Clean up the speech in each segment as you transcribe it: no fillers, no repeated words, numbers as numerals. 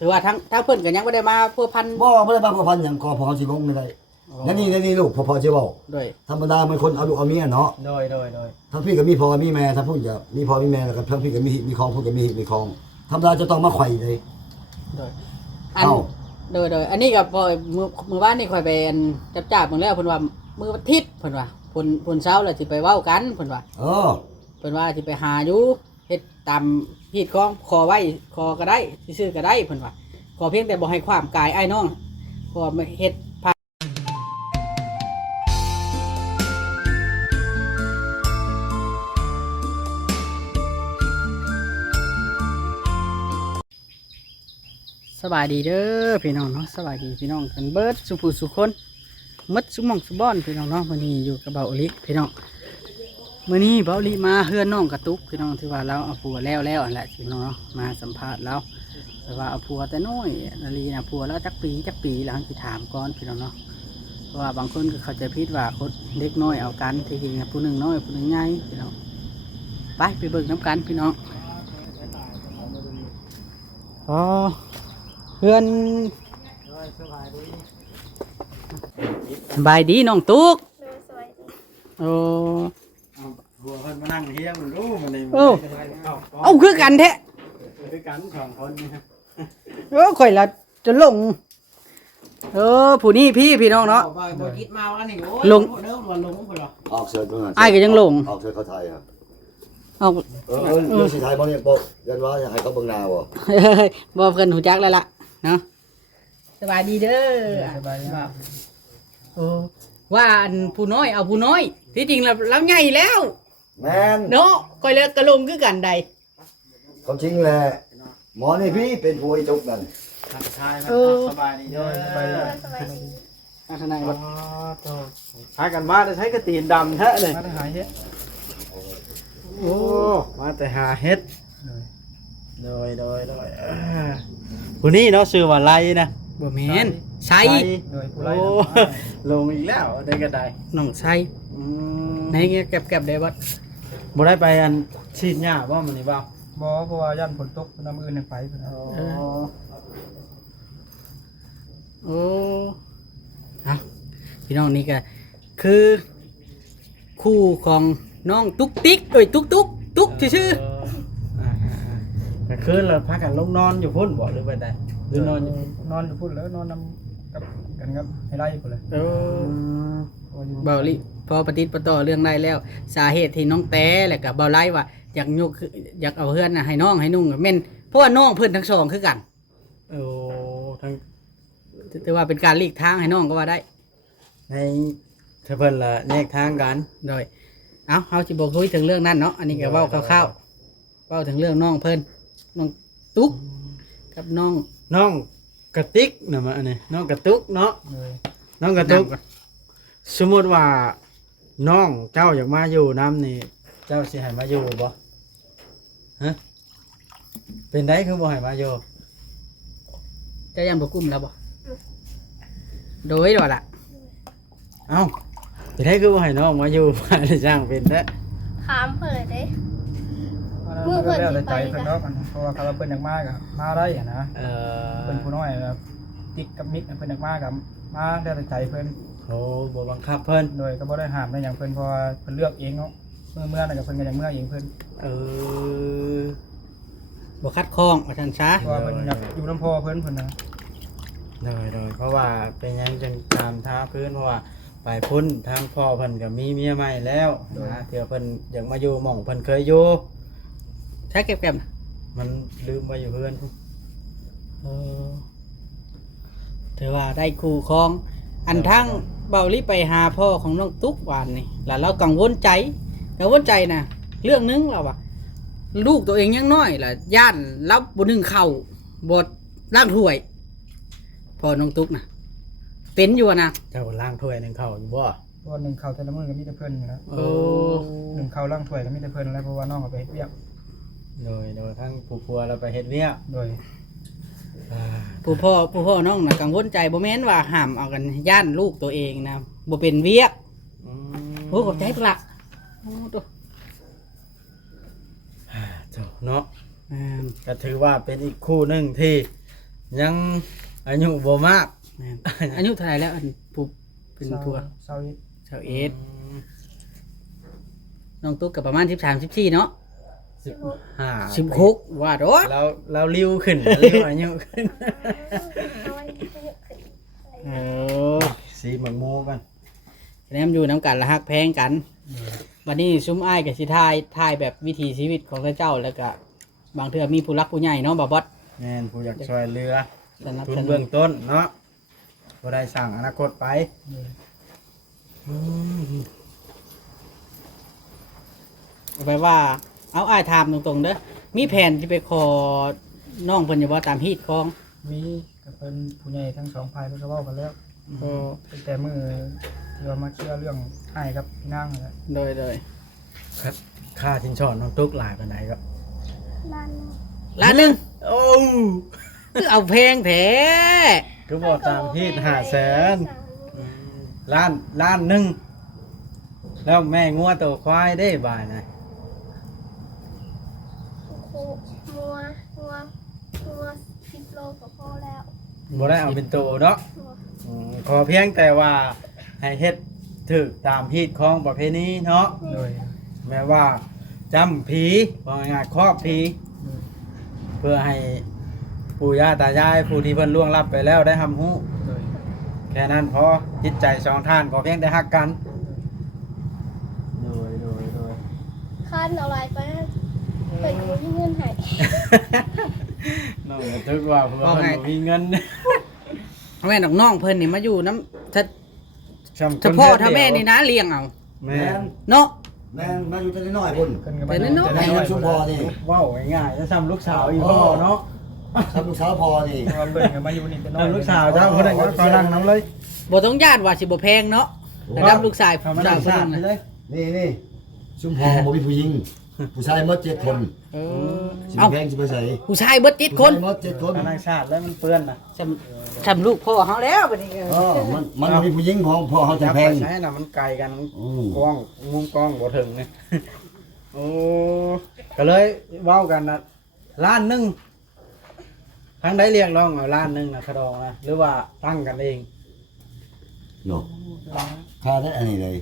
ถือว่าทั้งเพิ่นก็ยังบ่ได้มาพัวพัน บ่ได้มาพัวพันหยังก็พอสิงงไม่ได้แล้วนี่ลูกพอสิเว้าด้วยธรรมดามันคนเอาลูกเอาเมียเนาะโดยถ้าพี่ก็มีพ่อมีแม่ถ้าพูดจะมีพ่อมีแม่แล้วก็ทั้งพี่ก็มีของพูดก็มีของธรรมดาจะต้องมาไขว่เลยด้วยอันโดยอันนี้ก็มื้อวานนี่ค่อยไปจับเบิ่งแล้วเพิ่นว่ามื้อวันอาทิตย์เพิ่นว่าเพิ่นเช้าแล้วสิไปเว้ากันเพิ่นว่าเพิ่นว่าสิไปหาอยู่เฮ็ดตามฮีดของขอไว้ขอก็ได้ซื่อๆก็ได้เพิ่นว่าขอเพียงแต่บ่ให้ความกายอ้ายน้องขอเฮ็ดสบายดีเด้อพี่น้องเนาะสบายดีพี่น้องกันเบิดสุผู้สุคนมัดสุหม่องสุบ้อนพี่น้องเนาะมื้อนี้อยู่กับเบาอลิพี่น้องมื้อนี้เบาอลิมาเฮือนน้องกระตุกพี่น้องที่ว่าเราเอาผัวแล้วอันแหละพี่น้องเนาะมาสัมภาษณ์เราแต่ว่าเอาผัวแต่น้อยนาลีนะผัวแล้วจักปีแล้วสิถามก่อนพี่น้องเนาะเพราะว่าบางคนก็เข้าใจผิดว่าคนเด็กน้อยเอากันที่จริงผู้หนึ่งน้อยผู้หนึ่งใหญ่พี่น้องไปเบิ่งน้ำกันพี่น้องอ๋อเพื่อนสบายดีน้องตุ๊กโอ้หัวคนมานั่งเฮียมันรู้มันเลยเอาคือกันแท้คือกัน2คนนี่ข่อยละจะลงผู้นี้พี่น้องเนาะบ่คิดมาว่านี่โอ้ลงเด้อว่าลงพุ่นหรอออกเสิร์ตไอ้ก็ยังลงออกเสิร์ตเขาไทยครับออกสิไทยบ่เนี่ยบ่ยันว่าให้เขาเบิ่งหน้าบ่บ่เพิ่นฮู้จักแล้วล่ะเนาะสบายดีเด้อสบายดีว่าอันผู้น้อยเอาผู้น้อยที่จริงแล้วใหญ่แล้วแม่นเนาะค่อยเลยกระลงคือกันใดความจริงแหละหมอนี่พี่เป็นผู้อีตุกนั่นใช่สบายดีสบายดีข้างในบ่หากันมาได้ใช้กระตีนดำแท้เลยมาแต่หาเฮ็ดโอ้มาแต่หาเฮ็ดโดยผู้นี้เนาะชื่อว่าไรนะบ่แม่นใช้โอ้ลงอีกแล้วได้ก็ได้น้องใช้ในเก็บได้บ่บ่ได้ไปอันฉีดหญ้าบ่มื้อนี้บ่บ่เพราะว่าย่านฝนตกน้ำอื่นไปพุ่นโอ้พี่น้องนี่ก็คือคู่ของน้องตุ๊กติ๊กตุ๊กชื่อก็คือเราพักกันลงนอนอยู่พุ่นบ่หรือว่าใดหรือนอนอยู่พุ่นแล้วนอนนำกับกันครับให้ไล่พุ่นเลยเบาลิพอปฏิปต่อเรื่องได้แล้วสาเหตุที่น้องแต่แล้วก็เบาไล่ว่าอยากเอาเพื่อนน่ะให้น้องให้นุ่งแม่นเพราะว่าน้องเพิ่นทั้งสองคือกันทั้งถือว่าเป็นการหลีกทางให้น้องก็ว่าได้ในเพิ่นละแยกทางกันโดยเฮาสิบ่คุยถึงเรื่องนั้นเนาะอันนี้ก็เว้าคร่าวๆเว้าถึงเรื่องน้องเพิ่นน้องตุ๊กกับน้องกระติกน่ะมาอันนี้น้องกระตุกเนาะน้องกระตุกสมมุติว่าน้องเจ้าอยากมาอยู่น้ำนี่เจ้าสิให้มาอยู่บ่ฮะเป็นได้คือบ่ให้มาอยู่เจ้ายังบ่กุ้มแล้วบ่โดยดอกล่ะเอ้าเป็นได้คือบ่ให้น้องมาอยู่มาได้สร้างเป็นแท้ถามเพิ่นเด้มือเพิ่นสิไปเพิ่นเนาะเพราะว่าเขาเพิ่นอยากมาก็มาได้นะเพิ่นผู้น้อยครับติ๊กกับมิกเพิ่นอยากมาก็มาได้ใจเพิ่นโอ้บ่บังคับเพิ่นโดยก็บ่ได้ห้ามได้หยังเพิ่นเพราะว่าเพิ่นเลือกเองเนาะเมื่อนั่นก็เพิ่นก็อยากเมื่อเองเพิ่นบ่คัดข้องว่าซั่นซะเพราะว่าเพิ่นอยากอยู่นำพ่อเพิ่นนะโดยเพราะว่าเป็นหยังจังตามท้าเพิ่นเพราะว่าไปพุ่นทางพ่อเพิ่นก็มีเมียใหม่แล้วนะเดี๋ยวเพิ่นอยากมาอยู่หม่องเพิ่นเคยอยู่ใช้เก็บมันลืมไว้อยู่เพื่อนถือว่าได้คู่ครองอันทั้งเบาลิไปหาพ่อของน้องตุ๊กวานนี่แล้วเรากังวลใจนะเรื่องนึงเราว่าลูกตัวเองยังน้อยล่ะย่านรับบนหนึ่งเข่าบดล่างถ้วยพ่อน้องตุ๊กนะเป็นอยู่นะเจ้าล่างถ้วยหนึ่งเข่าอยู่บ่ตัวหนึ่งเข่าแต่ละมือก็มีแต่เพื่อนอยู่แล้วหนึ่งเข่าล่างถ้วยก็มีแต่เพื่อนแล้วเพราะว่าน้องเอาไปเฮ็ดเวียกโดยทั้งผู้พัวเราไปเฮ็ดเวียกโดยผู้พ่อน้องนะกังวลใจบ่แม่นว่าห้ามเอากันย่านลูกตัวเองนะบ่เป็นเวียกโอ้ขอบใจปลักตัวเนาะก็ถือว่าเป็นอีกคู่หนึ่งที่ ยังอายุบ่มาก แม่นอายุเท่าไหร่แล้วอันผู้เป็นผัว เศร้าอีก ชาวเอสน้องตุ๊กกับประมาณ13-14เนาะ 15 16ว่าโดด เราริ้วขึ้นริ้วอายุขึ้น เออ สีหมักโมกัน แนมอยู่น้ำกันละฮักแพงกัน วันนี้ซุ้มอ้ายกับสิทายแบบวิถีชีวิตของเจ้าแล้วก็บางเทื่อมีผู้รักผู้ใหญ่เนาะบ่บด แม่นผู้อยากช่วยเรือ สนับ ทุน สนุ เบื้ น องต้นเนาะบ่ได้สั่งอนาคตไป เอาไปว่าเอาอ้ายถามตรงๆเด้อมีแผนที่ไปขอน้องเพิ่นอยู่บ่ตามฮีตของ มีก็เป็นผู้ใหญ่ทั้งสองฝ่ายเพิ่นก็เว้ากันแล้ว โอ้ ตั้งแต่มื้อที่ว่ามาเคลียร์เรื่องให้กับพี่นางนั่นแหละ โดย ค่าชินชอนน้องตุ๊กหลายปานใดก็ ล้านหนึง โอ้ คือเอาแพงแท้ คือบ่ตามฮีต500,000ล้านหนึงแล้วแม่งัวตัวควายได้บาดนะ มัว10 โลก็พอแล้ว บ่ได้เอาเป็นตัวเนาะขอเพียงแต่ว่าให้เฮ็ดถูกตามฮีตของประเพณีเนาะ โดย แม้ว่าจำผีว่าง่ายๆครอบผีเพื่อให้ปู่ย่าตายายผู้ที่เพิ่นล่วงลับไปแล้วได้ทำฮู้ โดย แค่นั้นพอจิตใจสองท่านขอเพียงแต่ฮักกันโดย คันเอาอะไรไปเปิดกูที่เงินให้ น้องก็ทึกว่าเพิ่นบ่มีเงิน แม่น้องๆเพิ่นนี่มาอยู่น้ำเฉพาะถ้าแม่นี่นะเลี้ยงเอา แม่ แม่น เนาะ แม่นมาอยู่แต่น้อยพุ่น เพิ่นก็ แต่น้อยๆ แต่ในชุมพอนี่ เว้าง่ายๆจะซ้ำลูกสาวอีกพ่อเนาะ ทำลูกสาวพอนี่ เพราะว่าเพิ่นก็มาอยู่นี่แต่น้อย ลูกสาวเจ้าเพิ่นก็กำลังนำเลย บ่ต้องญาติว่าสิบ่แพงเนาะระดับลูกชาย ธรรม ผู้ ดา ชาย สา เพิ่ ด น ไป น่ะ เลย นี่ชุมพอบ่มีผู้หญิง ผู้ชายหมด7 คน เออ สิ เอา แพงสิไปใส่ ผู้ชายเบิด7คน หมด7 คน ธรรมดาสาดแล้วมันเปื้อนน่ะ จำลูกพ่อเขาแล้วบัดนี้ มันบ่มีผู้หญิงของพ่อเขาจะแพง ใช้น่ะมันไกลกันมัน อืม กว้างมุมกล้องบ่ถึงนี่ โอ้ก็เลยเว้ากันนะล้านหนึงทางใดเรียกร้องเอาล้านหนึงนะคดองนะหรือว่าตั้งกันเอง เนาะค่าได้อันนี้เลย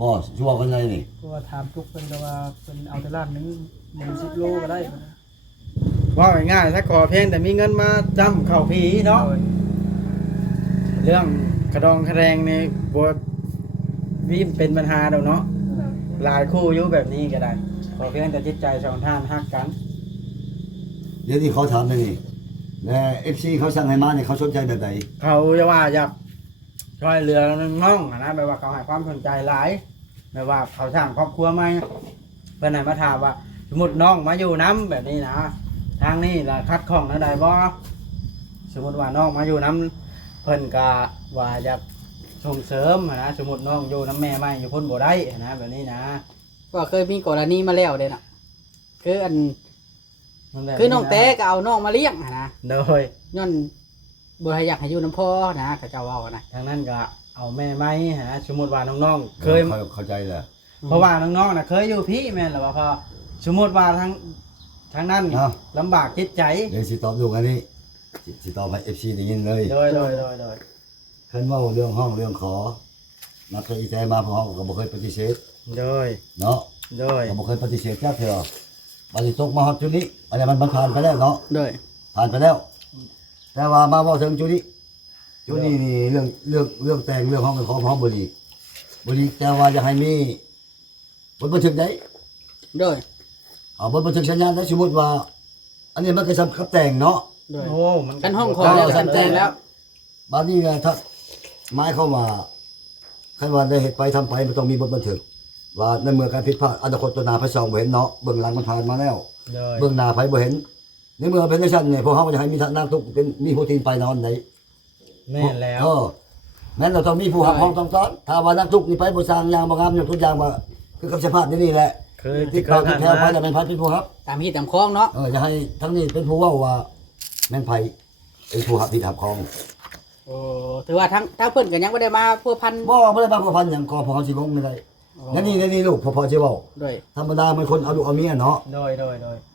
บ่ชัวร์กันเลยนี่ เพราะว่าถามทุกเพิ่นก็ว่าเพิ่นเอาแต่ล้านหนึงมัน10 โลก็ได้ ว่าง่ายๆถ้าขอเพียงแต่มีเงินมาจำเข้าผีเนาะ โดย เรื่องกระดองกระแดงในบ่มีเป็นปัญหาดอกเนาะหลายคู่อยู่แบบนี้ก็ได้ ขอเพียงแต่จิตใจสองท่านฮักกัน เดี๋ยวนี้เขาถามเลยนี่แล้ว FC เขาสั่งให้มานี่เขาสนใจแบบไหน เขาจะว่าอยากช่วยเหลือน้องๆอะนะแบบว่าเขาให้ความสนใจหลายแบบว่าเขาสร้างครอบครัวใหม่เพื่อนไหนมาถามว่าสมมติน้องมาอยู่น้ำแบบนี้นะทางนี้ละคัดของนะได้บ่สมมติว่าน้องมาอยู่น้ำเพิ่นก็ว่าอยากส่งเสริมอะนะสมมติน้องอยู่น้ำแม่ไม่อยู่พ้นบ่ได้อะนะแบบนี้นะ ก็เคยมีกรณีมาแล้วเด้น่ะคืออัน มันแบบ คือน้องแต้ก็เอาน้องมาเลี้ยงอะนะ โดย ย้อนบ่ให้อยากให้อยู่น้ำพ่อนะเขาเจ้าเว้านะ ทางนั้นก็เอาแม่ไม้นะสมมติว่าน้องๆเคย เข้าใจแหละ เพราะว่าน้องๆน่ะเคยอยู่พี่แม่นหรือว่าพอสมมติว่าทางนั้น เอ้า ลำบากจิตใจ เดี๋ยวสิตอบลูกอันนี้สิตอบให้ FC ได้ยินเลย โดย เพิ่นเว้าเรื่องห้องเรื่องขอนับแต่อีแต่มาพอห้องก็บ่เคยปฏิเสธ โดย เนาะ โดย ก็บ่เคยปฏิเสธจักเทื่อบัดนี้ตกมาฮอดจุดนี้อันนี้มันผ่านไปแล้วเนาะ โดย ผ่านไปแล้ว แต่ว่ามาเว้าถึงจุดนี้นี่เรื่องแต่งเรื่องห้องของพร้อมบ่ดีแต่ว่าอยากให้มีบทบันทึกได้ โดย เอาบทบันทึกสัญญาณได้สมมุติว่า อันนี้มันก็สำคับแต่งเนาะ โดย โอ้มัน กันห้องขอแล้วสันแจ้งแล้ว บัดนี้นะถ้าหมายเข้ามว่าคันว่าได้เฮ็ดไปทำไปมันต้องมีบทบันทึก ว่าในเมื่อการผิดพลาดอนาคตตัวหน้าพระสองบ่เห็นเนาะเบื้องหลังมันผ่านมาแล้ว โดย เบื้องหน้าไผบ่เห็นในเมื่อเป็นจังซั่นเนี่ยพวกเฮาก็จะให้มีทางนางทุกข์เป็นมีผู้ที่ไปนอนไหน แม่นแล้ว แม่นเราต้องมีผู้หักห้องต้องต้อนถ้าว่านางทุกข์นี่ไปบ่สร้างอย่างบ่งามอย่างทุกอย่างว่าคือกับสภาพนี่แหละ คือ ที่ ที่ กล่าว ผ่าน แถวไป มา จะเป็นไผเป็นผู้รับ ตามฮีตตามคลองเนาะ อย่าให้ทั้งนี้เป็นผู้เว้าว่าแม่นไผเป็นผู้หับที่หับของ โอ้ถือว่าทั้งเพิ่นก็ยังบ่ได้มาพัวพัน บ่ได้มาพัวพันหยังก็พอเขาสิงงไม่ได้ นั่นนี่ลูกพอจะบอก ด้วย ธรรมดามันคนเอาลูกเอาเมียเนาะ โดย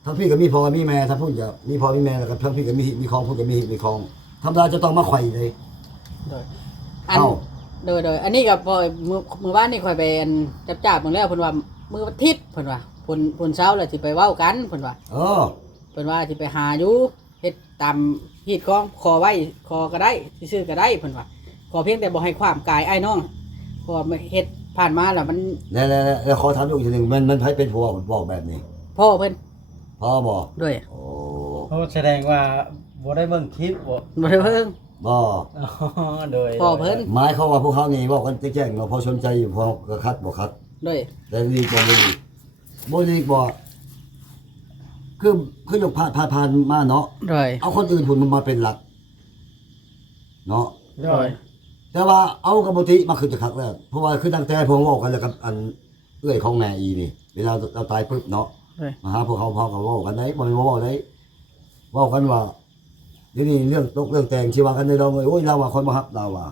ทั้งพี่ก็มีพ่อมีแม่ถ้าพูดจะมีพ่อมีแม่แล้วก็ทั้งพี่ก็มีครองพูดก็มีครองธรรมดาจะต้องมาไข่เลย ด้วยอัน เอ้า โดยอันนี้กับพอมือบ้านนี่คอยไปจับเบิ่งแล้วเพิ่นว่ามือวันอาทิตย์เพิ่นว่าเพิ่นเช้าแล้วสิไปเว้ากันเพิ่นว่า เออ เพิ่นว่าสิไปหาอยู่เฮ็ดตามฮีดของขอไว้ขอก็ได้ซื่อๆก็ได้เพิ่นว่าขอเพียงแต่บ่ให้ความกายอ้ายน้องเพราะว่าเฮ็ดผ่านมาแล้วมัน แล้วขอถามลูกอีกทีหนึงมันไผเป็นผัวบอกแบบนี้ พ่อเพิ่น พ่อบอก ด้วย โอ้ โอ้แสดงว่าบ่ได้เบิ่งคลิปบ่ บ่ได้เพิ่ง บ่ อ๋อโดย พ่อเพิ่น หมายเขามว่าพวกเขานี่บอกกันแจ้งเราพอสนใจอยู่พอก็คัดบ่คัด ด้วย แต่ดีกว่าดีบ่ดีกว่าคือลูกผ่านมาเนาะ ด้วย เอาคนอื่นผลมันมาเป็นหลักเนาะ โดย แต่ว่าเอากระบติมาคือจะคักแล้วเพราะว่าคือตั้งแต่พวกบอกกันแล้วกับอันเอื้อยของแม่อีนี่เวลาเราตายปุ๊บเนาะ ด้วย มาหาพวกเขาพอกับว่ากันได้บ่ได้ว่าได้ว่ากันว่าเดี๋ยวนี้เรื่องตกเรื่องแต่งชีวากันในเราเลยโอ้ยเราว่าคนมาฮับเราว่า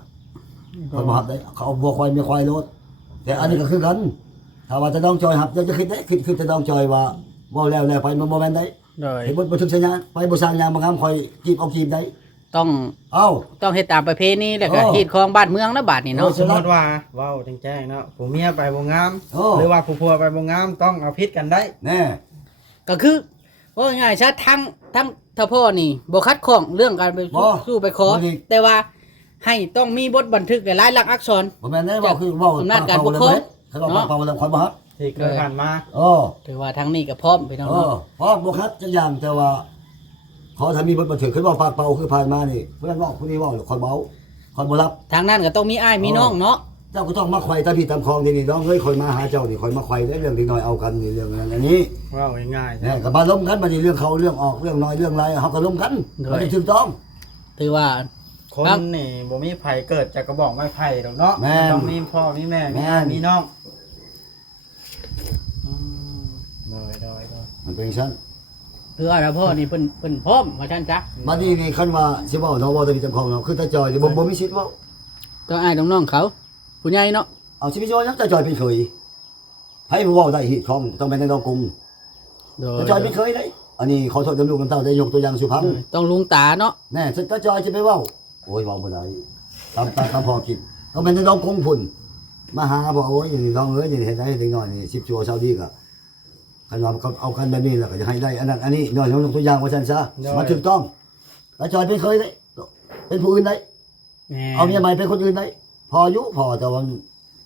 คนมาฮับได้เขาเอาบัวควายมีควายรถแต่อันนี้ก็คือกันถ้าว่าจะต้องจอยฮับจะคิดได้คิดจะต้องจอยว่าว่าแล้วไปมันบ่แม่นได้ ด้วย เห็นบ่ถึงสัญญาไปบ่สร้างยางบางคำคอยกีบเอากีบได้ ต้อง เอ้า เฮ็ดตามประเพณีแล้วก็ อ๋อ ฮีดของบ้านเมืองนะบาดนี่เนาะ โอ้ สมมติว่าเว้าแจ้งๆเนาะผู้เมียไปบ่งาม โอ้ หรือว่าผู้ผัวไปบ่งามต้องเอาผิดกันได้ แน่ ก็คือว่าง่ายๆซะทั้งถ้าพ่อนี่บ่คัดข้องเรื่องการไปสู้ไปขอ แต่ว่าให้ต้องมีบทบันทึกและลายลักษณ์อักษร บ่แม่นได้ว่าคือเว้า อำนาจการปกครอง เขาบอกเป่าแล้วคนบ่ฮับ ที่เคยผ่านมา โอ้ ถือว่าทั้งนี้ก็พร้อมพี่น้อง เออ เนาะ เพราะบ่คัดจักอย่างแต่ว่าขอถ้ามีบทบันทึกขึ้นว่าปากเป่าคือผ่านมานี่เพิ่นบอกผู้นี้เว้าคอยเบาคอยบ่รับ ทางนั้นก็ต้องมีอ้ายมีน้องเนาะ เจ้าก็ต้องมาไขว่ตาพี่ตามคลองนี่น้องเอ้ยคอยมาหาเจ้านี่คอยมาไขว่ได้เรื่องนิดหน่อยเอากันนี่เรื่องนั้นอันนี้ เว้าง่ายๆ เนี่ยก็มาล้มกันบัดนี้เรื่องเขาเรื่องออกเรื่องน้อยเรื่องไรเฮาก็ล้มกันมันถูกต้อง ถือว่า คนนี่บ่มีไผเกิดจากกระบอกไม้ไผ่ดอกเนาะ แม่น ต้องมีพ่อมีแม่มี แม่ พี่ น มีน้องโดย มันเป็นซั่น คือว่าพ่อนี่เพิ่นพร้อมว่าซั่นจ้ะ บัดนี้นี่คันว่าสิเว้าเนาะเว้าตาพี่ตามคลองเนาะคือตาจอยบ่มีสิทธิ์เว้า ต้องอ้ายต้องน้องเขาผู้ใหญ่เนาะ เอาชีวิตจอยยังตาจอยเป็นเคยไผบ่เว้าได้ฮิตของต้องเป็นในดอกกรุง โด ตาจอยเป็นเคยได้อันนี้ขอโทษจำลูกจำเต้าได้ยกตัวอย่างสุภาพ ต้องลุงตาเนาะ แน่ตาจอยจะไปเว้าโอ้ยเว้าบ่ได้ตามพอคิดต้องเป็นในดอกกรุงพุ่นมาหาบอกโอ้ยนี่น้องเอ้ยนี่เห็นได้เด็กน้อยนี่10ชั่วเช้าดีก็คันว่าเขาเอากันแบบนี้แล้วก็จะให้ได้อันนั้นอันนี้น้อยยกตัวอย่างว่าซั่นซะมันถูกต้องตาจอยเป็นเคยได้เป็นผู้อื่นได้ แหม่ เอาเมียใหม่เป็นคนอื่นได้พออยู่พอแต่ว่า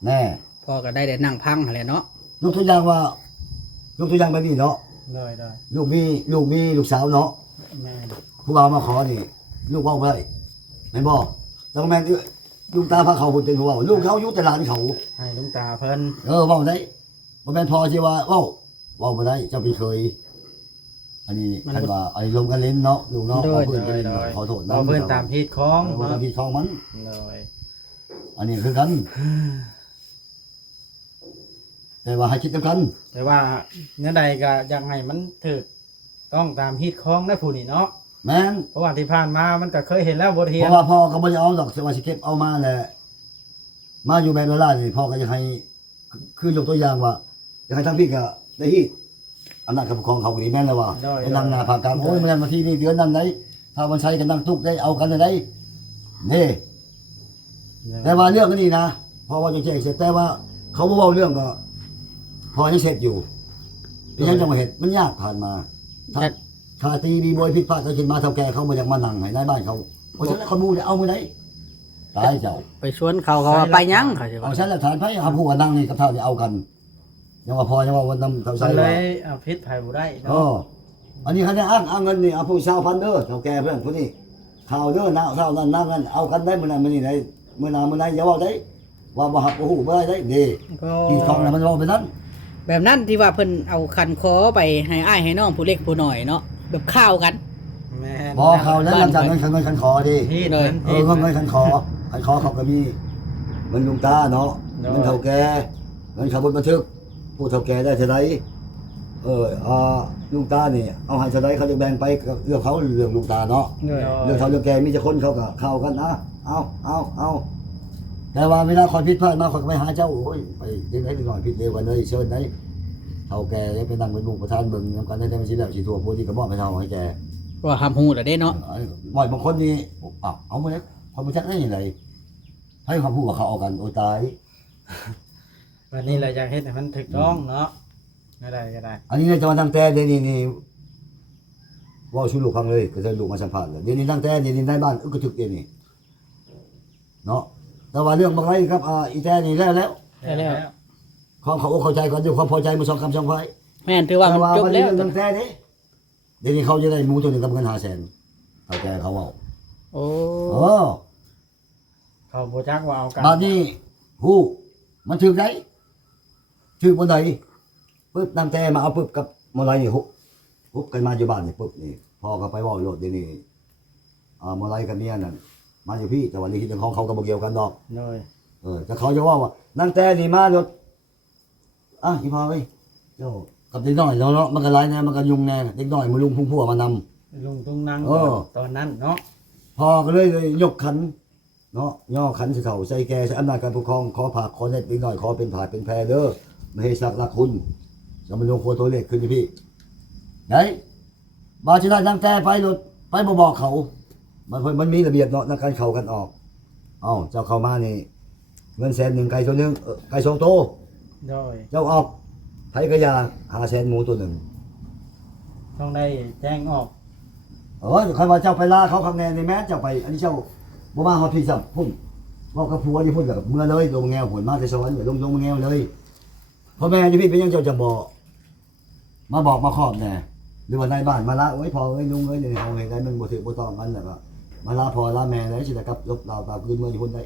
แน่ พ่อก็ได้แต่นั่งพังหั่นแหละเนาะ ยกตัวอย่างว่า ยกตัวอย่างแบบนี้เนาะ โดย ลูกมีลูกสาวเนาะ แม่น ผู้บ่าวมาขอนี่ลูกเว้าบ่ได้แม่นบ่แล้วก็แม่นลูกตาพาเขาพุ่นเป็นผู้เว้าลูกเขาอยู่แต่หลานเขา ให้ลุงตาเพิ่น เว้าได้บ่แม่นพอสิว่าเว้าบ่ได้เจ้าเป็นเคย อันนี้คันว่าไอ้ลมกันเล่นเนาะลูกเนาะเอาเพิ่นไปเล่นเนาะขอโทษนะ เอาเพิ่นตามผิดของ เนาะ เนาะ พี่ของมัน โดย อันนี้คือกัน แต่ว่าให้คิดนำกัน แต่ว่าเนื้อใดก็อยากให้มันถูกต้องตามผิดของนะผู้นี่เนาะ แม่น เพราะว่าที่ผ่านมามันก็เคยเห็นแล้วบทเรี เพ ยน ราะว่าพ่อก็บ่ได้เอาดอกแต่ว่าสิเก็บเอามาแหละมาอยู่แบบเวลานี่พ่อก็จะให้คือยกตัวอย่างว่าอยากให้ทั้งพี่ก็ได้ฮีดอำนาจกับของเขาก็ดีแม่นแล้วว่าไปนั่งหน้าผากกลางโอ้ยมันมาที่นี่เดือนนั้นได้ถ้ามันใช้กันนั่งทุกข์ได้เอากันได้นี่แต่ว่าเรื่องนี้นะพอว่าจะแจ้งเสร็จแต่ว่าเขาบ่เว้าเรื่องก็พอยังเสร็จอยู่ยังจังว่าเฮ็ดมันยากผ่านมาถ้าตีมีบอยผิดพลาดก็ขึ้นมาเท่าแก่เขาบ่อยากมานั่งให้ในบ้านเขาเพราะฉะนั้นคนมูได้เอามื้อใดตายเจ้า ไปชวนเขาว่าไปยังเขาสิ เอา ว่า ใช้หลักฐานไปเอาผู้ว่านั่งนี่กับเท่าจะเอากันยังว่าพอยังว่าวันนำเท่า มั ใช้ นเล ว่าย เอาผิดไผบ่ได้ อ๋ เนาะ อันนี้เขาจะอ้างเงินนี่เอาผู้ชาวพันเด้อเท่าแก่เพื่อนผู้นี้เท่าเด้อน้าเท่านั้นนั่งกันเอากันได้มื้อนั้นมื้อนี้ได้มื้อนั้นมื้อนั้นอย่าเว้าได้ว่าบ่ฮับบ่ฮู้บ่ได้ดี ก็ ที่ของน่ะมันเว้าไปนั้น แบบนั้นที่ว่าเพิ่นเอาคันคอไปให้อ้ายให้น้องผู้เล็กผู้น้อยเนาะแบบข้าวกัน แม่น บ่เขาแล้วนำจากเงินคันขอดิ ผิด เลย เงินคันขอเขาก็มีเงินลุงตาเนาะเงินเท่าแก่เงินขับรถบันทึกผู้เท่าแก่ได้เท่าใดลุงตานี่เอาให้เท่าใดเขาจะแบ่งไปเรื่องเขาเรื่องลุงตาเนาะ เลย เรื่องเขาเรื่องแกมีจะคนเขาก็เข้ากันนะเอา แต่ว่าเวลาคอยผิดพลาดมาคอยก็ไปหาเจ้าโอ้ยไปเด็กๆหน่อยผิดเร็วกันเลยเชิญได้เท่าแกได้ไปนั่งเป็นหมู่ประธานเบิ่งนำกันได้มันสิแล้วสิทั่วผู้ที่ก็มอบให้เท่าให้แก ว่าหำหูแล้วเด้เนาะ บ่อยบางคนนี่เอามาแล้วความรู้จักได้ยังไงให้ความพูดกับเขาเอากันโอ้ตาย วันนี้เราอยากเฮ็ดให้มันถูกต้องเนาะก็ได้ อันนี้ในจังหวัดตั้งแต่เดี๋ยวนี้ว่าชูลูกฟังเลยก็จะลูกมาสัมภาษณ์เลยเดี๋ยวนี้ตั้งแต่เดี๋ยวนี้ในบ้านก็ถึกเดี๋ยวนี้เนาะแต่ว่าเรื่องบางไรครับอีแต่นี่แล้ว แล้ว ความเขาอกเข้าใจก่อนด้วยความพอใจมาสองคำสองไฟ แม่นถือว่ามันจบแล้ว ตั้งแต่นี้เดี๋ยวนี้เขาจะได้หมูตัวหนึ่งกับเงิน500,000เขาแกเขาเอา โอ้ เขาบ่จักว่าเอากัน บาดนี้ฮู้มันถึกได้ถึกบนไหนปึ๊บตั้งแต่มาเอาปึ๊บกับมอไรนี่ฮุบกันมาอยู่บ้านนี่ปึ๊บนี่พ่อก็ไปว่าโลดเดี๋ยวนี้มอไรกับเมียนั่นมาอยู่พี่แต่วันนี้คิดถึงของเขาก็บ่เกี่ยวกันดอก โดย แต่เขาจะว่านั่งแต่นี่มาโลดอีพ่อเว้ยเจ้ากับเด็กน้อยเนาะมันก็หลายแน่มันก็ยุ่งแน่เด็กน้อยมาลุงพุ่งพัวมานำ ลุงตุ้งนั่ง เออ ตอนนั้นเนาะ พอก็เลยยกขันเนาะย่อขันสิเขาใส่แกใส่อำนาจการปกครองขอผากขอเน็ตนิดหน่อยขอเป็นผาดเป็นแพรเด้อไม่ให้สักรักคุณจะมาลงโคโทเลขขึ้นที่พี่ไหนบาชิได้ตั้งแต่ไปรถไปบ่บอกเขามันมีระเบียบเนาะในการเข้ากันออกเจ้าเข้ามานี่เงิน100,000ไก่ตัวหนึงไก่2 ตัว โดย เจ้าออกไผกระยา500,000หมูตัวหนึ่ง ต้องได้แจ้งออก ใครว่าเจ้าไปลาเขาข้างในในแม้เจ้าไปอันนี้เจ้าบ่มาฮอดพี่ซ้ํพุ่นว่ากับผัวอยู่พุ่นกับเมื่อเลยลงแงวพุ่นมาแต่สวรรค์ลงแงวเลยพ่อแม่อยู่พี่เป็นยังเจ้าจะบอกมาบอกมาขอบแน่หรือว่าในบ้านมาละโอ้ยพอเอ้ยลุงเอ้ยนี่เฮาเฮ็ดได้มันบ่ถือบ่ต้องกันแล้วก็มาลาพ่อลาแม่เลยสิได้กลับลบเราตามคืนเมื่ออยู่พุ่นได้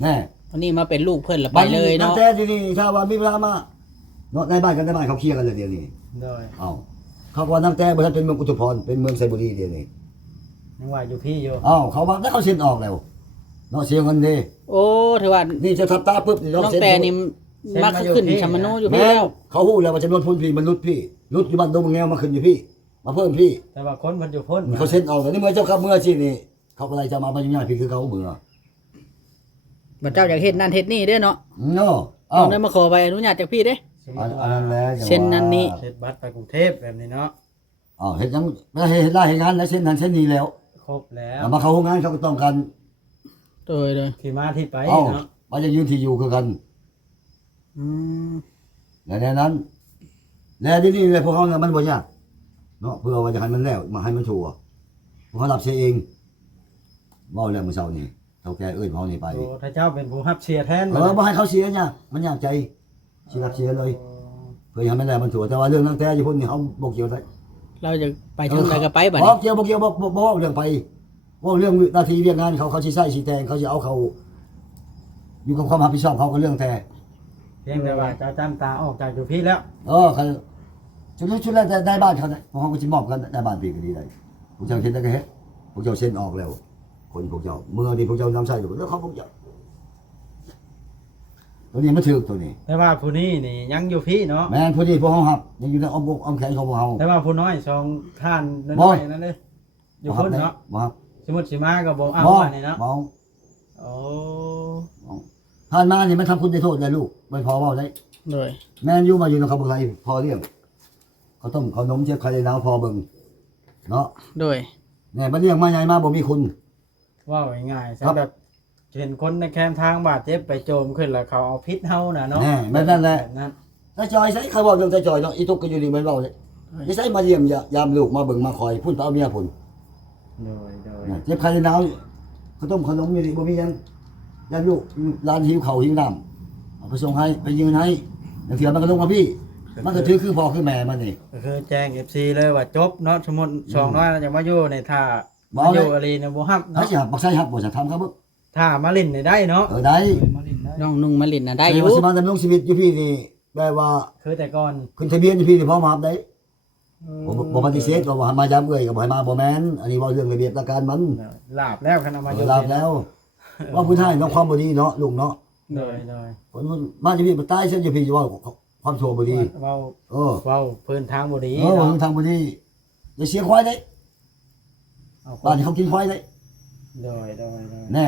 แน่ วันนี้มาเป็นลูกเพิ่นแล้วไปเลยเนาะ แต่ที่นี่ถ้าว่ามีเวลามาเนาะในบ้านกันในบ้านเขาเคลียร์กันเลยเดี๋ยวนี้ โดย เขาว่าน้ำแต่บ่ทันเป็นเมืองอุทุพรเป็นเมืองไซบุรีเดี๋ยวนี้ ยังว่าอยู่พี่อยู่ เขาว่าแล้วเขาเซ็นออกแล้วเนาะเสียเงินเด้ โอ้ถือว่า นี่จะทับตาปุ๊บนี่ น้อง เซ็น แต่นี่มาขึ้นชมโนอยู่พี่ แม่ แล้ว เขาฮู้แล้วว่าจำนวนพุ่นพี่มันลดพี่ลดอยู่บ้านดงแงวมาขึ้นอยู่พี่มาเพิ่มพี่ แต่ว่าคนมันอยู่พ้น เขาเซ็นออกแล้วนี่เมื่อเจ้าครับเมื่อสินี่เขาอะไรจะมาบรรยายพี่คือเขาเบื่อ บัดเจ้าอยากเฮ็ดนั่นเฮ็ดนี่เด้อเนาะ เนาะ ต้องได้มาขอใบอนุญาตจากพี่เด้ อันนั้นแหละ เซ็นนั่นนี่ เสร็จบัตรไปกรุงเทพแบบนี้เนาะ เฮ็ดยังไม่เฮ็ดได้เฮ็ดงานแล้วเซ็นนั้นเซ็นนี้แล้ว ครบแล้ว มาเข้าโรงงานเขาก็ต้องการ โดย ที่มาที่ไป เนาะ เนาะ ว่าจะยืนที่อยู่คือกัน อืม และในนั้นและที่นี่เลยพวกเขาเนี่ยมันบ่ยากเนาะเพื่อว่าจะให้มันแล้วมาให้มันชัวร์พวกเขารับเสียเองเว้าแล้วมื้อเช้านี่เฒ่าแก่เอ้ยเขานี่ไป โอ้ถ้าเจ้าเป็นผู้รับเชียร์แทน บ่ให้เขาเสียเนี่ยมันยากใจสิรับเสียเลยเพื่อให้มันแล้วมันชัวร์แต่ว่าเรื่องนั้นแต่อยู่พุ่นนี่เขาบ่เกี่ยวได้ เราจะไปทางใดก็ไปบัด บ่ นี้ เกี่ยวบ่เกี่ยวบ่เรื่องไปบ่เรื่องหน้าที่เรียกงานเขาสิใช้สิแต่งเขาสิเอาเขาอยู่กับความรับผิดชอบเขาก็เรื่องแต่ เพียงแต่ว่าเจ้าจำตาออกจากอยู่พี่แล้ว เขาชุดแรกได้บ้านเขาพวกเขาก็จะมอบกันได้บ้านปีก็ดีได้พวกเจ้าเซ็นได้ก็เฮ็ดพวกเจ้าเซ็นออกแล้ว คนพวกเจ้าเมื่อนี้พวกเจ้านำใช้อยู่แล้วเขาพวกเจ้าตัวนี้มันถือตัวนี้ แต่ว่าผู้นี้นี่ยังอยู่พี่เนาะ แม่นผู้นี้พวกเขาหับยังอยู่ในอ้อมอกอ้อมแขนของพวกเขา แต่ว่าผู้น้อยสองท่านน้อยๆนั่นเลยอยู่พ้นเนาะ บ่ครับ สมมุติสิมาก็บ่เอา บ่ ว่านี่เนาะ บ่ โอ้ ผ่านมานี่มันทำคุณได้โทษเลยลูกไม่พอเว้าได้ โดย แม่นอยู่มาอยู่ในคำบอกไรพอเรื่องเขาต้มขนมเช็ดไข่ในน้ำพอเบิ่งเนาะ โดย เนี่ยมันเลี้ยงมาใหญ่มาบ่มีคุณ ว่าง่ายๆซะแบบเห็นคนในแคมทางบาดเจ็บไปโจมขึ้นแล้วเขาเอาพิษเฮาน่ะเนาะ แน่แม่นนั่นแหละ บบนั้น ตาจอยใส่เขาบอกเรื่องตาจอยเนาะอีตุกก็อยู่นี่เหมือนเราเลยนี่ใส่มาเยี่ยมยามลูกมาเบิ่งมาคอยพุ่นไปเอาเมียพุ่น โดย เจ็บไข้ในหนาวเขาต้มขนมอยู่นี่บ่มีหยังยามลูกร้านหิวข้าวหิวน้ำเอาไปส่งให้ไปยืนให้บางทีมันก็ลงมาพี่มันก็ถือคือพ่อคือแม่มันนี่ ก็คือแจ้ง FC เลยว่าจบเนาะสมมุติสองน้อยเราจะมาอยู่ในท่า บ่ มาอ เลย ยู่อะไรเนี่ยบ่ฮับ ถ้า เนาะ สิหับบักไส้หับบ่จะทำครับเบิ่ง ถ้ามาเล่นนี่ได้เนาะ ได้ มาดินได้ น้องนุ่งมาลินน่ะได้อยู่ ว่าสิมาดำรงชีวิตอยู่พี่นี่แปลว่า คือแต่ก่อน ขึ้นทะเบียนอยู่พี่นี่พร้อมหับได้บ่ปฏิเสธว่ามาย้ำเอ้ยก็บ่ให้มาบ่แม่นอันนี้เว้าเรื่องระเบียบราชการมัน ลาบแล้วคันเอามาอยู่ รับแล้ว ว่าผู้ชายเนาะความบ่ดีเนาะลูกเนาะ โดย คนมาอยู่พี่มาตายเส้นอยู่พี่จะว่าความชั่วบ่ดี เว้า เออ เว้าพื้นทางบ่ดี เออ เนาะ ทางบ่ดีอย่าเสียควายได้ เอาค บ้าน น ที่เขากินควายได้ โดย แน่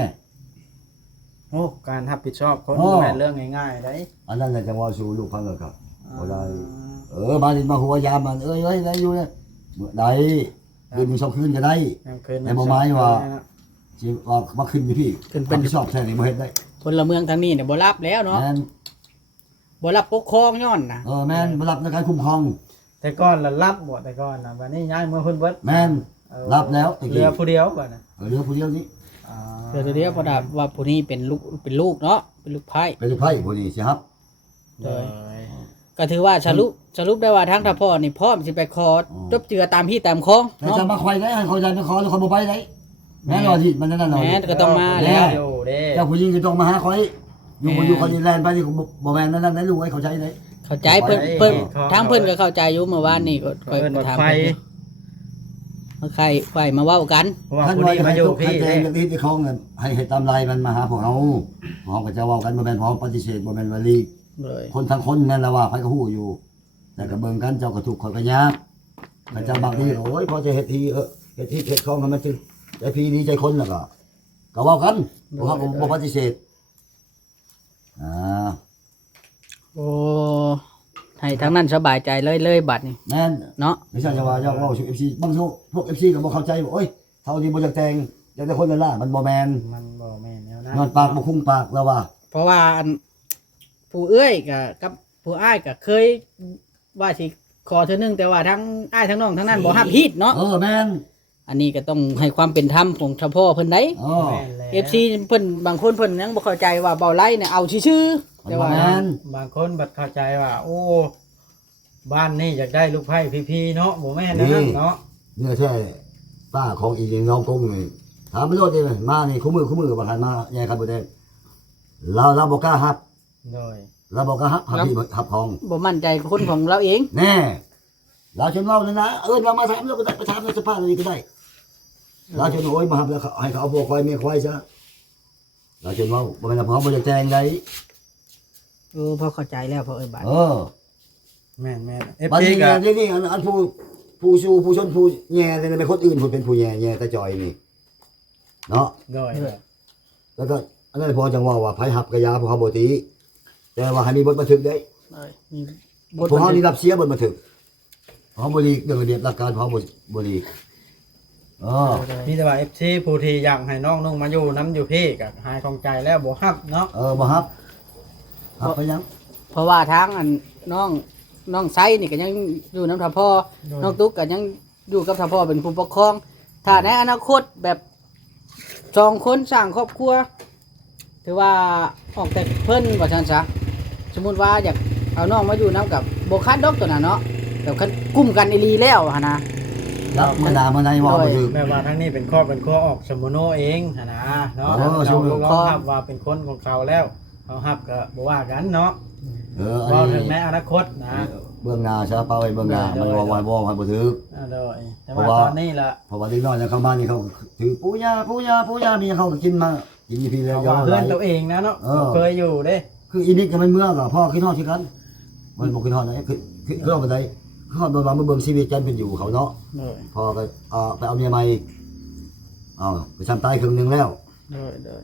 โอ้การรับผิดชอบคน โอ้ บ่แม่นเรื่องง่ายๆได้ อันนั้นแหละจังว่าสู่ลูกพังแล้วครับบ่ได้มาดินมาหัวยามมันได้อยู่เนี่ยได้คืนมี2คืนก็ได้ ยังคืน แต่บ่หมายว่า สิว่ามาขึ้นอยู่พี่เป็นชอบแท้นี่บ่เฮ็ดได้ พลเมืองทางนี้เนี่ยบ่รับแล้วเนาะ แม่น บ่รับปกครองย้อนนะ แม่นบ่รับในการคุ้มครอง แต่ก่อนละรับบ่แต่ก่อนน่ะบัดนี้ย้ายเมื่อเพิ่นเบิด แม่นรับแล้วตะ เหลื กี้ อผู้เดียวบัดน่ะ เหลือผู้เดียวนี้ อ่า เดี๋ยวเดี๋ยวพอดาว่าผู้นี้เป็นลูกเนาะเป็นลูกไผ่ เป็นลูกไผ่ผู้นี้สิครับ เลย ก็ถือว่าสรุปได้ว่าทางท่าพ่อนี่พร้อมสิไปขอจบเจือตามพี่ตามคลอง แต่ เนาะ จะมาคอยได้ให้คอยได้มาขอแล้วคนบ่ไปได้แม่นว่าที่มันนั่นน่ะ แม่ก็ต้องมาแล้ว อยู่เด้ เจ้าผู้หญิงก็ต้องมาหาคอยอยู่บ่อยู่คนนี้แลนไปนี่บ่แม่นนั่นได้ลูกไว้เข้าใจได้ เข้าใจเพิ่นทางเพิ่นก็เข้าใจอยู่เมื่อวานนี่ก็ เพิ่นว่า ถาม ไฟ เพิ่นใครมาเว้ากัน เพราะว่า ท่าน ผู้ ว่า นี้ จะ มา ให้ อยู่ ทุก พี่ ให้แจ้ เด้ งที่ที่ของให้ตามลายมันมาหาพวกเฮาพวกเฮาก็จะเว้ากันบ่แม่นพร้อมปฏิเสธบ่แม่นว่าลีก เลย คนทั้งคนนั่นแหละว่าไผก็ฮู้อยู่ แต่ก็เบิ่งกันเจ้าก็ถูกข์ข่อยก็ยากแต่เจ้าบางทีโอ้ยพอจะเฮ็ดทีเฮ็ดที่เฮ็ดของให้มันจึงใจพี่ดีใจคนแล้วก็เว้ากันพวกเขาก็บ่ปฏิเสธอ่า โอ้ให้ทางนั้นสบายใจเลยบัดนี่ แม่น เนาะ ไม่ใช่จะว่าเจ้าเว้าสู่ FC บางทีพวก FC ก็บ่เข้าใจว่าโอ้ยเท่านี้บ่อยากแต่งอยากได้คนละล่ะมันบ่แม่น มันบ่แม่นแนวนั้น นอนปากบ่คุ้มปากแล้วว่า เพราะว่าอันผู้เอ้ยกับผู้อ้ายก็เคยว่าสิขอเทื่อนึงแต่ว่าทั้งอ้ายทั้งน้องทั้งนั้นบ่ฮับฮีดเนาะ แม่น อันนี้ก็ต้องให้ความเป็นธรรมของเฉพาะเพิ่นได้ แม่นแล้ว FC เพิ่นบางคนเพิ่นยังบ่เข้าใจว่าเบาไล่เนี่ยเอาชื่อๆ มัน แต่ บ่ ว่า แม่น บางคนบัดเข้าใจว่า โอ้บ้านนี่อยากได้ลูกไผ่พี่ๆเนาะบ่แม่นแนวนั้นเนาะ เนี่ยแท้ป้าของอีน้องกงนี่ถามมันโลดดิมานี่คู่มือบ่ทันมาแย่ครับบ่ได้เราบ่กล้าฮับ โดย เราบ่กล้าฮับพี่ฮับของ บ่มั่นใจคนของเราเอง แน่เราจนเล่าเลยนะเรามาถามเราก็ได้ไปถามในสภาพนี้ก็ได้เราจนโอ้ยมาแล้วให้เขาเอาพวกควายเมียควายซะเราจนว่าบ่แม่นพร้อมบ่จะแจ้งได้ พอเข้าใจแล้วพอบัด แม่น บัด FP นี้ ก็ นี่อันผู้ชูผู้ชนผู้แย่เนี่ยเป็นคนอื่นผู้เป็นผู้แย่ตะจอยนี่เนาะ โดย แล้วก็อันนั้นพอจังว่าไผหับกระยาพวกเขาบ่ตีแต่ว่าให้มีบทบันทึกได้ มี พวกเขานี่รับเสียบทบันทึกเขาบ่ดีเรื่องระเบียบหลักการเขาบ่ดีอ๋อ มีแต่ว่า FC ผู้ที่อยากให้น้องนุ่งมาอยู่น้ำอยู่พี่ก็หายของใจแล้วบ่ฮับเนาะ บ่ฮับไปยัง เพราะว่าทางอันน้องไซนี่ก็ยังอยู่น้ำทัพพ่อน้องตุ๊กก็ยังอยู่กับทัพพ่อเป็นผู้ปกครองถ้าในอนาคตแบบ2คนสร้างครอบครัวถือว่าออกแต่เพิ่นว่าซั่นซะสมมุติว่าอยากเอาน้องมาอยู่นํกับบ่คันดอกตัวน่ะเนาะแบบคันกุ้มกันอีหลีแล้วหั่นนะ แล้วมื้อหน้ามื้อไหนว่าบ่ถึก แม่ว่าทั้งนี้เป็นครอบเป็นครัวออกสมุโนเองหั่นนะเนาะ โอ้ เรา สมุโน ลองฮับว่าเป็นคนของเขาแล้วเขาฮับก็บ่ว่ากันเนาะ อั ว่าถึ น งแม้ นี้ อนาคตนะ เบื้องหน้าซะเป้าไว้เบื้องหน้ามันว่าให้บ่ถึก โดยแต่ว่าตอนนี้ล่ะ เพราะว่าเด็กน้อยเข้ามานี่เขาถือปูยามีเขาก็กินมากินอยู่พี่แล้ว เขาว่าเพื่อนตัวเองนะเนาะเคยอยู่เด้ คืออีนิกก็มันเมื่อก็พ่อคิดฮอดสิกันมันบ่คิดฮอดได้คือฮอดบ่ได้ฮอดบ่ว่ามาเบิ่งชีวิตกันเป็นอยู่เขาเนาะ โดย พ่อก็ไปเอาเมียใหม่ไปซ้ำตายครึ่งนึงแล้ว โดย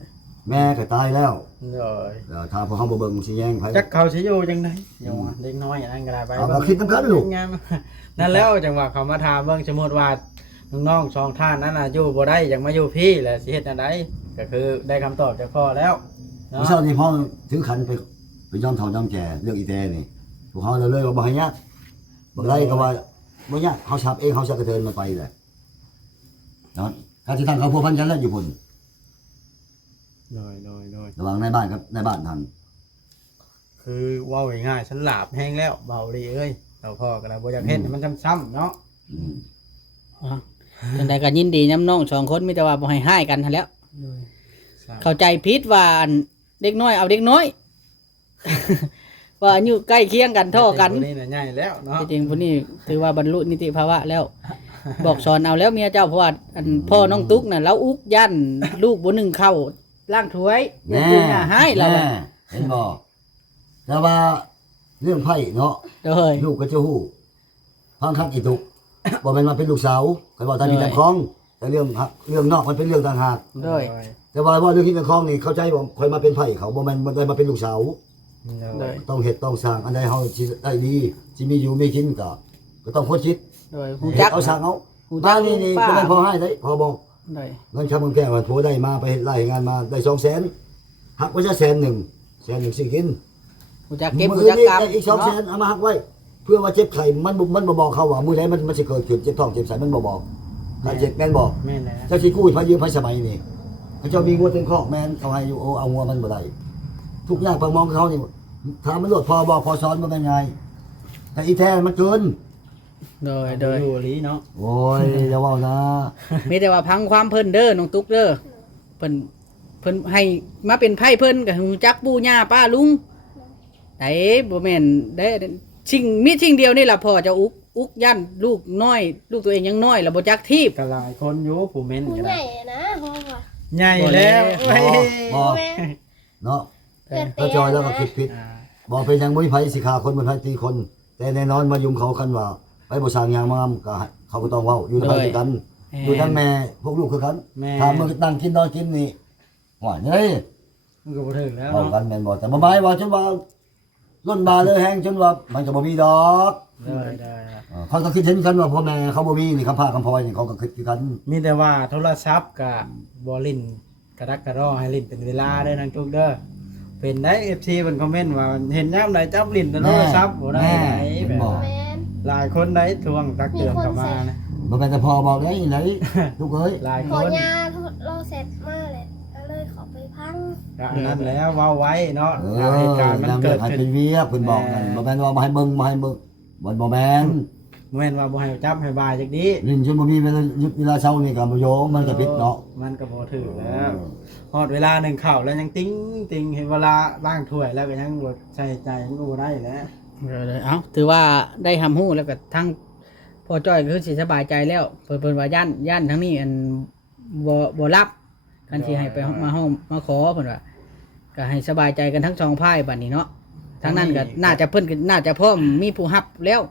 แม่ก็ตายแล้ว โดย ถ้าพวกเฮาบ่เบิ่งสิแย่งไผ จักเขาสิอยู่จังได๋อย่างว่าเด็กน้อยอย่างนั้นก็ได้ไป เอาก็คิดนำกันลูก งามนั่นแล้วจังว่าเขามาถามเบิ่งสมมุติว่าน้องๆสองท่านนั้นน่ะอยู่บ่ได้อยากมาอยู่พี่แล้วสิเฮ็ดจังได๋ก็คือได้คำตอบจากพ่อแล้วเนาะ เมื่อเช้านี้พ่อถือขันไปยอมเฒ่ายอมแก่เรื่องอีแตนี่พวกเฮาเลยว่าบ่ให้ยากบ่ได้ก็ว่าบ่ยากเฮาชับเองเฮาชักกระเทินมันไปแหละเนาะการสิตั้งเขาพัวพันกันแล้วอยู่พุ่น โดย ระหว่างในบ้านกับในบ้านทัน คือเว้าง่ายๆฉันหลาบแห้งแล้วเบาดีเอ้ยเราพ่อก็แล้วบ่อยากเฮ็ดให้มันซ้ำๆเนาะ อืม จังใดก็ยินดีน้ำน้อง2คนมีแต่ว่าบ่ให้กันหั่นแหล้ว เข้าใจผิดว่าอันเด็กน้อยเอาเด็กน้อย ว่าอายุใกล้เคียงกันเท่ากัน นี่น่ะใหญ่แล้วเนาะ ที่จริงผู้นี้ถือว่าบรรลุนิติภาวะแล้ว บอกสอนเอาแล้วเมียเจ้าเพราะว่าอันพ่อน้องตุ๊กน่ะเราอุกยันลูกบ่หนึ่งเข้าล่างถ้วย แน่ คือหน้าให้เรา แน่เห็นบ่แต่ว่าเรื่องไผ่เนาะ โดย ลูกก็จะฮู้พังคักอีตุกบ่แม่นว่าเป็นลูกสาวเคยบอกตามมีตามครอง แต่เรื่องนอกมันเป็นเรื่องต่างหาก โดย แต่ว่าเรื่องที่เป็นของนี่เข้าใจว่าคอยมาเป็นไผ่เขาบ่แม่นบ่ได้มาเป็นลูกสาว โดย ต้องเฮ็ดต้องสร้างอันใดเฮาสิได้ดีสิมีอยู่มีกินก็ต้องคนคิด โดยฮู้ เฮ็ จั ด ก เอาสร้างเอา ฮู้จั บ้าก นนี่ ป้า ก็ได้พอให้ได้พอบอก โดย เงินชาวเมืองแก่ว่าผัวได้มาไปเฮ็ดไร่งานมาได้200,000หักไว้ซะ100,000สิกิน ฮู้จักเก็บ มื้ ฮู้ อ จัก นี้ กรรม ได้อีก200,000เอามาหักไว้ เพื่อว่าเจ็บไข้มันบ่บอกเขาว่ามื้อใดมันสิเกิดขึ้นเจ็บท้องเจ็บไส้มันบ่บอกถ้าเจ็บแม่นบอก แม่นแล้ว เจ้าสิกู้พายืมพาสมัยนี่เขาเจ้ามีงัวเต็มคอกแม่นเขาให้อยู่โอ้เอางัวมันบ่ได้ทุกอย่างปากมองเขานี่ถามมันโลดพอบอกพอสอนบ่แม่นไงแต่อีแท้มันเกิน โดยโดย อยู่ลีเนาะ โอ้ยอย่าเว้านะ มีแต่ว่าพังความเพิ่นเด้อน้องตุ๊กเด้อเพิ่นให้มาเป็นไพ่เพิ่นก็ฮู้จักปู่ย่าป้าลุงไดบ่แม่นได้สิ่งเดียวนี่ล่ะพ่อจะอุกยันลูกน้อย ลูกตัวเองยังน้อยแล้วบ่จักทีบ ก็หลายคนอยู่ผู้เม่น ผู้ ก็ ให ได้ ญ่นะพ่อค่ะ ใหญ่แล้ว บ่แล้ว เฮ้ย บ่ แม่ เนาะ เพื่อน ถ้าจอยแล้วก็คิดผิด อ่า บอกเป็นหยังบ่มีไผสิฆ่าคนบ่มีไผตีคน แต่แน่นอนมายุ่งเขากันว่าไปบ่สร้างหยังมาก็ให้เขาก็ต้องเว้าอยู่ในไผด้วยกันอยู่ทั้งแม่พวกลูกคือกัน แม่ ถ้ามื้อนั่งกินนอนกินนี่ว่าเฮ้ย มันก็บ่ถึงแล้ว เอา เนาะ กันแม่นบ่แต่บ่หมายว่าจนว่าล้นบาเลยแฮงจนว่ามันก็บ่มีดอก ได้ เขาก็คิดเห็นกันว่าพ่อแม่เขาบ่มีนี่คำพาคำพลอยนี่เขาก็คิดคือกัน มีแต่ว่าโทรศัพท์กับ่ลิ้นกระดักกระรอให้ลิ้นเป็นเวลาเด้อนางทุกเด้อเป็นได้ FC เพิ่นคอมเมนต์ว่าเห็นยามใดจับลิ้นแต่โทรศัพท์บ่ได้ไหนแบบ แม่น หลายคนได้ทวงตักเตือนเข้ามานะ บ่แม่นแต่พ่อบอกได้ไหนลูกเอ้ย หลาย ข ค อน ยาเราเสร็จมาเลยก็เลยขอไปพัง ก็อันนั้นแล้วเว้าไว้เนาะ เอ เหตุการณ์มัน ยัง เกิด ให้ ขึ้น เป็นเวียกเพิ่นบอกนั่นบ่แม่นว่ามาให้เบิ่งบ่บ่แม่น แม่นว่าบ่ให้จับให้บายจักดี ลิ้นจนบ่มีเวลาหยุดเวลาเช้านี่ก็บ่โยมมันก็ผิดเนาะ มันก็บ่ถือแล้วฮอดเวลาหนึ่งเข้าแล้วยังติ้งเห็นเวลาล้างถ้วยแล้วก็ยังบ่ใส่ใจมันก็บ่ได้แล้ว เอ้าถือว่าได้ทำฮู้แล้วก็ทั้งพ่อจ้อยก็คือสิสบายใจแล้วเพิ่นว่าย่านทั้งนี้อันบ่รับกันสิให้ไปมาห้องมาขอเพิ่นว่าก็ให้สบายใจกันทั้งสองฝ่ายบัดนี้เนาะทั้งนั้นก็น่าจะเพิ่นก็น่าจะพร้อมมีผู้รับแล้ว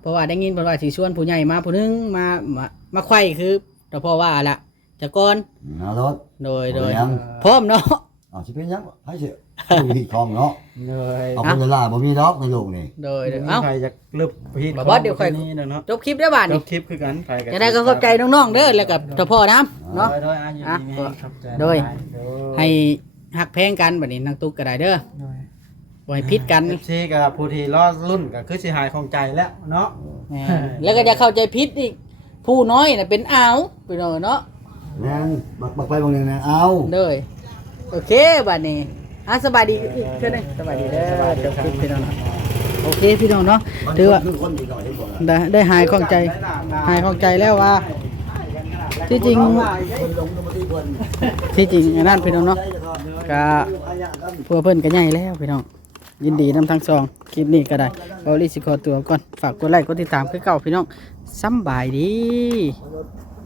เพราะว่าได้ยินเพิ่นว่าสิชวนผู้ใหญ่มาผู้หนึงมาไขว้คือแต่พ่อว่าล่ะแต่ก่อน เอารถ โดย ยัง พร้อมเนาะ เอาสิเป็นหยังให้สิอยู่ที่คลองเนาะ เลย เอาคนเวลาบ่มีดอกในโลกนี่ โดย เอ้า เอ้า ใครจะลึบพีด บ่บ่เดี๋ยวค่อย นี้เนาะ จบคลิปได้อบาด จ นี่ บคลิปคือกันไปกัน จะได้ก็ขอบใจน้องๆเด้อแล้วกับเจ้าพ่อน้ำเนาะ โดยอายุดีมีขอบใจ โดย โดย ให้หักแพงกันบัดนี้นางตุ๊กก็ได้เด้อบ่ให้พิษกัน FC กับผู้ที่รอรุ่นก็คือสิหายของใจแล้วเนาะ แหม่แล้วก็จะเข้าใจพิษอีกผู้น้อยน่ะเป็นอ้าวพี่น้องเนาะ แม่นบักไปบางนึงนะเอา เด้อโอเคบัดนี้สบายดีอีกเทื่อหนึงสบายดีเด้อจบคลิปพี่น้องเนาะโอเคพี่น้องเนาะถือว่า คือคนดีหน่อยเห็นบ่ล่ะ ได้หายของใจหายของใจแล้วว่า ที่จริง คนลงก็บ่ที่เพิ่น ที่จริงอันนั้นพี่น้องเนาะก็พวกเพิ่นก็ใหญ่แล้วพี่น้องยินดีนำทั้งสองคลิปนี้ก็ได้เอาลิสิขอตัวก่อนฝากกดไลค์กดติดตามคือเก่าพี่น้องสำบายดี ร